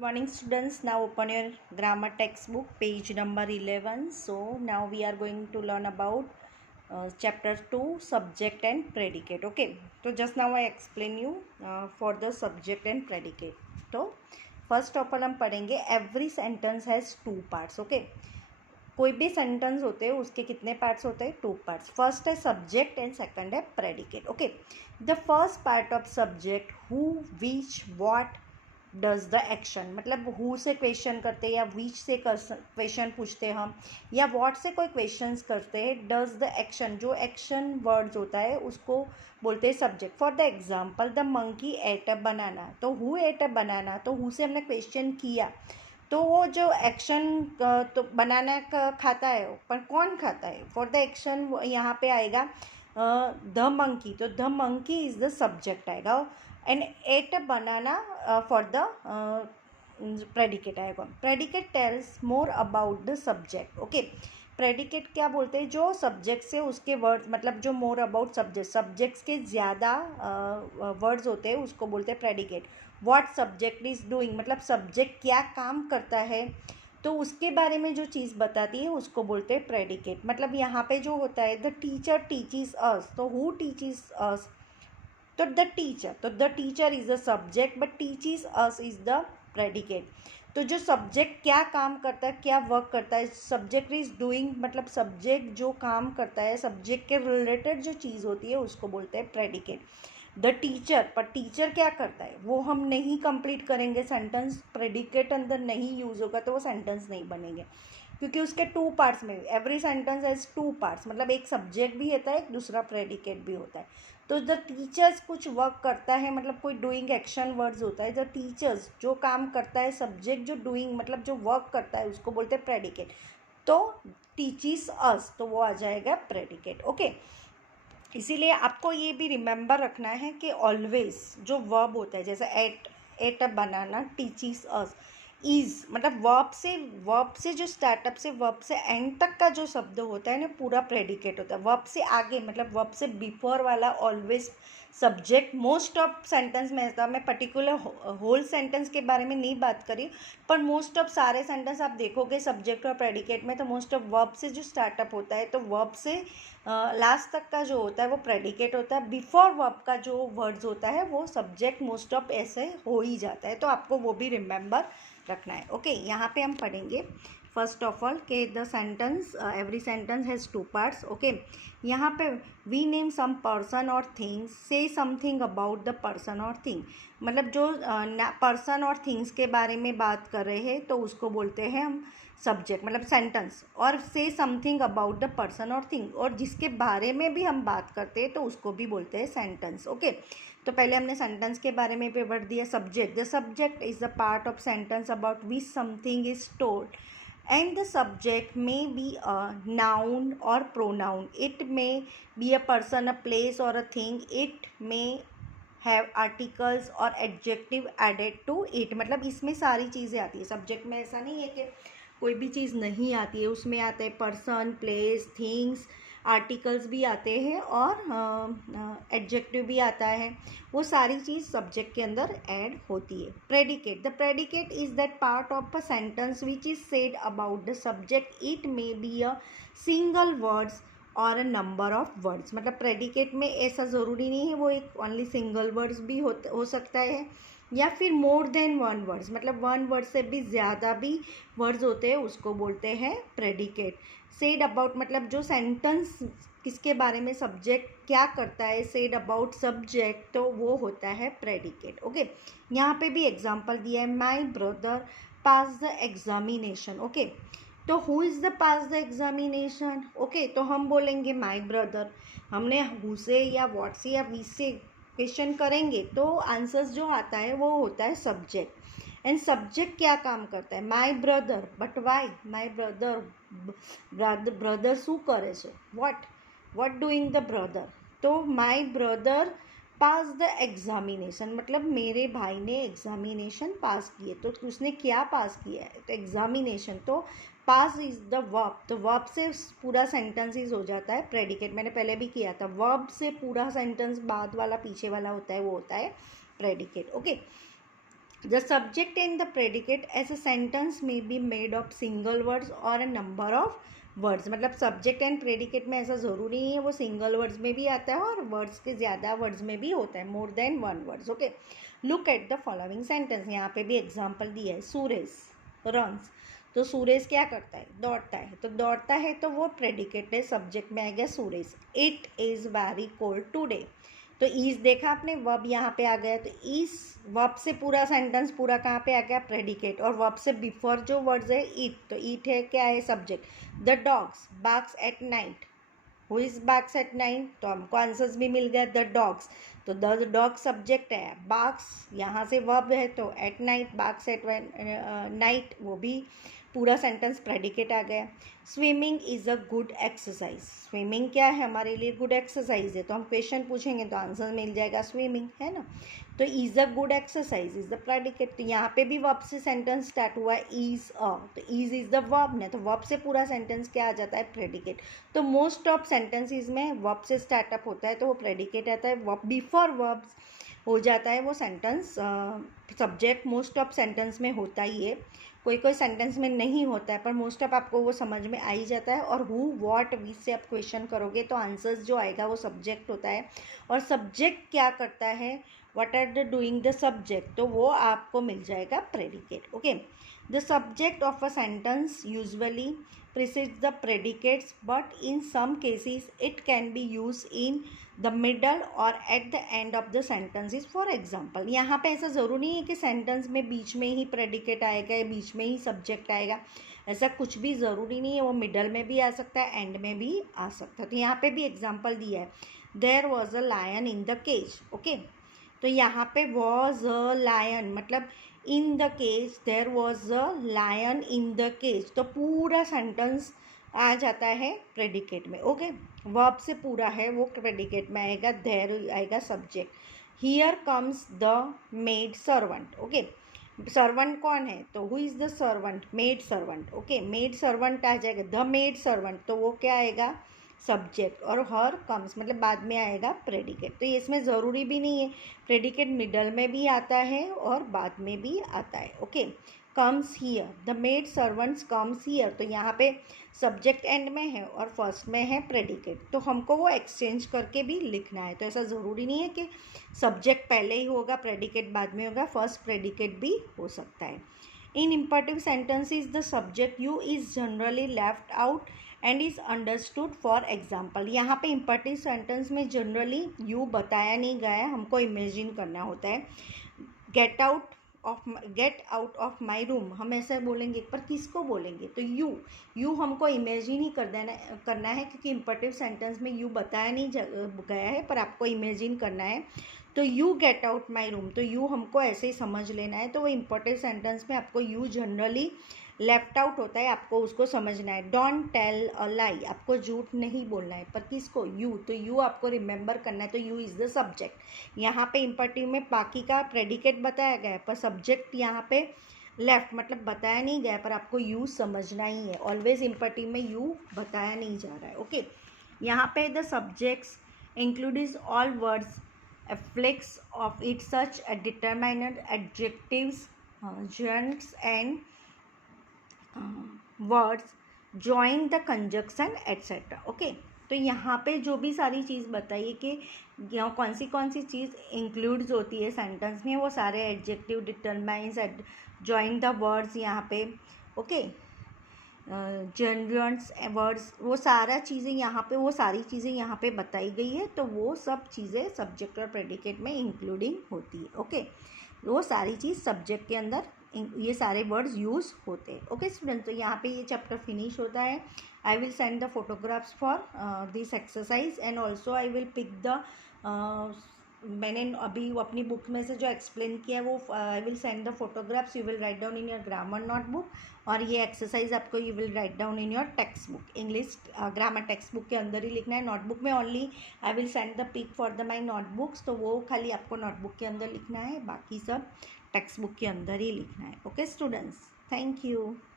Morning students, now open your grammar textbook page number 11. So now we are going to learn about chapter 2 subject and predicate. Okay, so just now I explain you for the subject and predicate. तो first of all हम पढ़ेंगे every sentence has two parts. Okay, कोई भी sentence होते हैं उसके कितने parts होते हैं? Two parts. फर्स्ट है सब्जेक्ट एंड सेकंड है predicate. Okay, the first part of subject who which what does the action, मतलब हु से क्वेश्चन करते हैं या विच से क्वेश्चन पूछते हैं हम, या व्हाट से कोई क्वेश्चंस करते हैं. डज द एक्शन, जो एक्शन वर्ड्स होता है उसको बोलते हैं subject. For the example the monkey ate a banana, तो हु एट अ बनाना, तो हु से हमने क्वेश्चन किया तो वो जो एक्शन तो बनाना का खाता है, पर कौन खाता है? फॉर द एक्शन यहाँ पे आएगा द मंकी, तो the monkey is the subject आएगा. And ate a banana for the predicate आएगा. Predicate tells more about the subject. Okay, predicate क्या बोलते हैं? जो सब्जेक्ट से उसके वर्ड्स, मतलब जो मोर अबाउट सब्जेक्ट, सब्जेक्ट्स के ज़्यादा वर्ड्स होते हैं उसको बोलते हैं predicate. What subject is doing, मतलब सब्जेक्ट क्या काम करता है तो उसके बारे में जो चीज़ बताती है उसको बोलते हैं प्रेडिकेट. मतलब यहाँ पे जो होता है द टीचर टीचिस अस, तो हु टीचिस अस, तो द टीचर, तो the teacher is the subject but टीचिस us is the predicate. तो जो सब्जेक्ट क्या काम करता है, क्या वर्क करता है, सब्जेक्ट इज़ डूइंग, मतलब सब्जेक्ट जो काम करता है, सब्जेक्ट के रिलेटेड जो चीज़ होती है उसको बोलते हैं प्रेडिकेट. द टीचर, पर टीचर क्या करता है वो हम नहीं कंप्लीट करेंगे सेंटेंस, प्रेडिकेट अंदर नहीं यूज़ होगा तो वो सेंटेंस नहीं बनेंगे, क्योंकि उसके टू पार्ट्स में, every sentence has two parts, मतलब एक सब्जेक्ट भी होता है एक दूसरा प्रेडिकेट भी होता है. तो द टीचर्स कुछ वर्क करता है, मतलब कोई डूइंग एक्शन वर्ड्स होता है. द टीचर्स जो काम करता है, सब्जेक्ट जो डूइंग मतलब जो वर्क करता है उसको बोलते हैं प्रेडिकेट. तो टीचिस अस, तो वो आ जाएगा प्रेडिकेट. ओके, इसीलिए आपको ये भी रिमेंबर रखना है कि ऑलवेज जो वर्ब होता है, जैसे eight a banana, टीचिस us, is, मतलब वर्ब से जो स्टार्टअप से वर्ब से एंड तक का जो शब्द होता है ना पूरा प्रेडिकेट होता है. वर्ब से आगे, मतलब वर्ब से बिफोर वाला always subject. Most of sentence में ऐसा, मैं पर्टिकुलर होल सेंटेंस के बारे में नहीं बात करी, पर मोस्ट ऑफ सारे सेंटेंस आप देखोगे सब्जेक्ट और प्रेडिकेट में, तो मोस्ट ऑफ वर्ब से जो स्टार्टअप होता है, तो वर्ब से लास्ट तक का जो होता है वो प्रेडिकेट होता है. बिफोर वर्ब का जो वर्ड्स होता है वो सब्जेक्ट मोस्ट ऑफ ऐसे हो ही जाता है, तो आपको वो भी रिमेंबर रखना है. ओके, यहाँ पे हम पढ़ेंगे फर्स्ट ऑफ ऑल के the sentence, every sentence has two parts. Okay, यहाँ पे वी नेम सम पर्सन और थिंग्स, से समथिंग अबाउट द पर्सन और थिंग, मतलब जो पर्सन और थिंग्स के बारे में बात कर रहे हैं तो उसको बोलते हैं हम सब्जेक्ट, मतलब सेंटेंस. और से समथिंग अबाउट द पर्सन और थिंग, और जिसके बारे में भी हम बात करते हैं तो उसको भी बोलते हैं सेंटेंस. ओके, तो पहले हमने सेंटेंस के बारे में पढ़ दिया. Subject, the subject is the part of sentence about which something is told, and the subject may be a noun or pronoun. It may be a person, a place or a thing. It may have articles or adjective added to it. मतलब इसमें सारी चीज़ें आती है. Subject में ऐसा नहीं है कि कोई भी चीज़ नहीं आती है, उसमें आते हैं पर्सन, प्लेस, थिंग्स, आर्टिकल्स भी आते हैं और एडजेक्टिव भी आता है. वो सारी चीज़ सब्जेक्ट के अंदर ऐड होती है. Predicate, the predicate is that part of a sentence which is said about the subject. It may be a single words और अ नंबर ऑफ वर्ड्स. मतलब प्रेडिकेट में ऐसा ज़रूरी नहीं है, वो एक ओनली सिंगल वर्ड्स भी हो सकता है, या फिर मोर देन वन वर्ड्स, मतलब वन वर्ड से भी ज़्यादा भी वर्ड्स होते हैं उसको बोलते हैं प्रेडिकेट. सेड अबाउट, मतलब जो सेंटेंस किसके बारे में, सब्जेक्ट क्या करता है, सेड अबाउट सब्जेक्ट, तो वो होता है प्रेडिकेट. ओके, यहाँ पे भी एग्जांपल दिया है. My brother pass the examination. Okay, तो who is the pass the examination. Okay, तो हम बोलेंगे माय ब्रदर. हमने हु से या व्हाट से या वी से क्वेश्चन करेंगे तो आंसर्स जो आता है वो होता है सब्जेक्ट. एंड सब्जेक्ट क्या काम करता है? My brother. But why my brother? Brother શું કરે છે? what doing the brother? तो my brother pass the examination, मतलब मेरे भाई ने एग्जामिनेशन पास किए. तो उसने क्या पास किया है? तो एग्जामिनेशन. तो पास इज द वर्ब, तो वर्ब से पूरा सेंटेंस हो जाता है प्रेडिकेट. मैंने पहले भी किया था, वर्ब से पूरा सेंटेंस बाद वाला पीछे वाला होता है वो होता है predicate. Okay, the subject and the predicate as a sentence में be made of single words और अ नंबर ऑफ वर्ड्स, मतलब सब्जेक्ट एंड प्रेडिकेट में ऐसा ज़रूरी नहीं है, वो सिंगल वर्ड्स में भी आता है और वर्ड्स के ज़्यादा वर्ड्स में भी होता है, more than one words. Okay, look at the following sentence, यहाँ पे भी एग्जाम्पल दिया है। सुरेश रन्स, तो सुरेश क्या करता है, दौड़ता है, तो दौड़ता है तो वो प्रेडिकेट है, सब्जेक्ट में आ गया Suresh. It is very cold today, तो ईज देखा आपने, वर्ब यहाँ पे आ गया, तो इस वर्ब से पूरा सेंटेंस पूरा कहाँ पे आ गया, प्रेडिकेट, और वर्ब से बिफोर जो वर्ड्स है ईट, तो ईट है क्या है, subject. The dogs barks at night, who is barks at night, तो हमको आंसर्स भी मिल गया, द डॉग्स, तो द डॉग सब्जेक्ट है, बार्क्स यहाँ से वर्ब है, तो at night, barks at night, वो भी पूरा सेंटेंस प्रेडिकेट आ गया। Swimming is a good exercise, swimming क्या है, हमारे लिए गुड एक्सरसाइज है, तो हम क्वेश्चन पूछेंगे तो आंसर मिल जाएगा स्विमिंग, है ना। तो is a good exercise is the predicate, तो यहाँ पे भी वर्ब से सेंटेंस स्टार्ट हुआ है, इज़ अ, तो इज़ इज़ द वर्ब ने, तो वर्ब से पूरा सेंटेंस क्या आ जाता है, प्रेडिकेट। तो मोस्ट ऑफ सेंटेंसेस में वर्ब से स्टार्टअप होता है तो वो प्रेडिकेट आता है, वर्ब बिफोर वर्ब हो जाता है वो sentence subject, most of sentence में होता ही है, कोई कोई सेंटेंस में नहीं होता है, पर मोस्ट ऑफ आपको वो समझ में आ ही जाता है। और हु व्हाट विच से आप क्वेश्चन करोगे तो आंसर्स जो आएगा वो सब्जेक्ट होता है, और सब्जेक्ट क्या करता है, what are the doing the subject, तो वो आपको मिल जाएगा predicate. Okay, the subject of a sentence usually precedes the predicates, but in some cases it can be used in the middle or at the end of the sentences. For example, यहाँ पे ऐसा ज़रूरी नहीं है कि sentence में बीच में ही predicate आएगा या बीच में ही सब्जेक्ट आएगा, ऐसा कुछ भी ज़रूरी नहीं है, वो मिडल में भी आ सकता है, एंड में भी आ सकता है। तो यहाँ पे भी एग्जाम्पल दिया है, there was a lion in the cage. Okay, तो यहाँ पे वॉज अ लायन मतलब in the cage, there was a lion in the cage, तो पूरा सेंटेंस आ जाता है प्रेडिकेट में। ओके, वर्ब से पूरा है वो प्रेडिकेट में आएगा, देयर आएगा subject. Here comes the maid servant. Okay, servant कौन है, तो who is the servant, maid servant. Okay, maid servant आ जाएगा, द मेड सर्वेंट, तो वो क्या आएगा, सब्जेक्ट, और हर कम्स मतलब बाद में आएगा प्रेडिकेट। तो ये इसमें ज़रूरी भी नहीं है, प्रेडिकेट मिडल में भी आता है और बाद में भी आता है। Okay, comes here, the made servants comes here, तो यहाँ पे सब्जेक्ट एंड में है और फर्स्ट में है प्रेडिकेट, तो हमको वो एक्सचेंज करके भी लिखना है, तो ऐसा ज़रूरी नहीं है कि सब्जेक्ट पहले ही होगा प्रेडिकेट बाद में होगा, फर्स्ट प्रेडिकेट भी हो सकता है। In imperative sentences the subject you is generally left out and is understood. For example, यहाँ पे इम्परेटिव सेंटेंस में जनरली यू बताया नहीं गया है, हमको इमेजिन करना होता है। Get out of my room, हम ऐसे बोलेंगे, पर किसको बोलेंगे, तो यू हमको इमेजिन ही करना है, क्योंकि इम्परेटिव सेंटेंस में यू बताया नहीं गया है, पर आपको इमेजिन करना है। तो you get out my room, तो यू हमको ऐसे ही समझ लेना है, तो वो इम्परेटिव सेंटेंस में आपको यू जनरली लेफ्ट आउट होता है, आपको उसको समझना है। डोंट टेल अ लाई, आपको झूठ नहीं बोलना है, पर किसको, यू, तो यू आपको रिमेंबर करना है, तो यू इज़ द सब्जेक्ट। यहाँ पे इम्परेटिव में बाकी का प्रेडिकेट बताया गया है, पर सब्जेक्ट यहाँ पे लेफ्ट मतलब बताया नहीं गया, पर आपको यू समझना ही है, ऑलवेज इम्परेटिव में यू बताया नहीं जा रहा है। ओके, यहाँ पे the subjects include all words afflicts of it such a determinant adjectives, gerunds and words, join the conjunction etcetera. Okay, तो यहाँ पे जो भी सारी चीज़ बताइए कि कौन सी चीज़ इंक्लूड्स होती है सेंटेंस में, वो सारे adjective, determines, join the words यहाँ पे। ओके, जनरल्स वर्ड्स, वो सारा चीज़ें यहाँ पे, वो सारी चीज़ें यहाँ पे बताई गई है, तो वो सब चीज़ें सब्जेक्ट और प्रेडिकेट में इंक्लूडिंग होती है। ओके, वो सारी चीज़ सब्जेक्ट के अंदर ये सारे वर्ड्स यूज़ होते हैं। ओके स्टूडेंट, तो यहाँ पे ये चैप्टर फिनिश होता है। I will send the photographs for this exercise and also I will pick the मैंने अभी अपनी बुक में से जो एक्सप्लेन किया है वो I will send the photographs, you will write down in your grammar notebook, और ये एक्सरसाइज आपको you will write down in your text book, English grammar text book के अंदर ही लिखना है, नोटबुक में only I will send the pick for the my notebooks, तो वो खाली आपको नोटबुक के अंदर लिखना है, बाकी सब टेक्स्ट बुक के अंदर ही लिखना है। Okay students, thank you.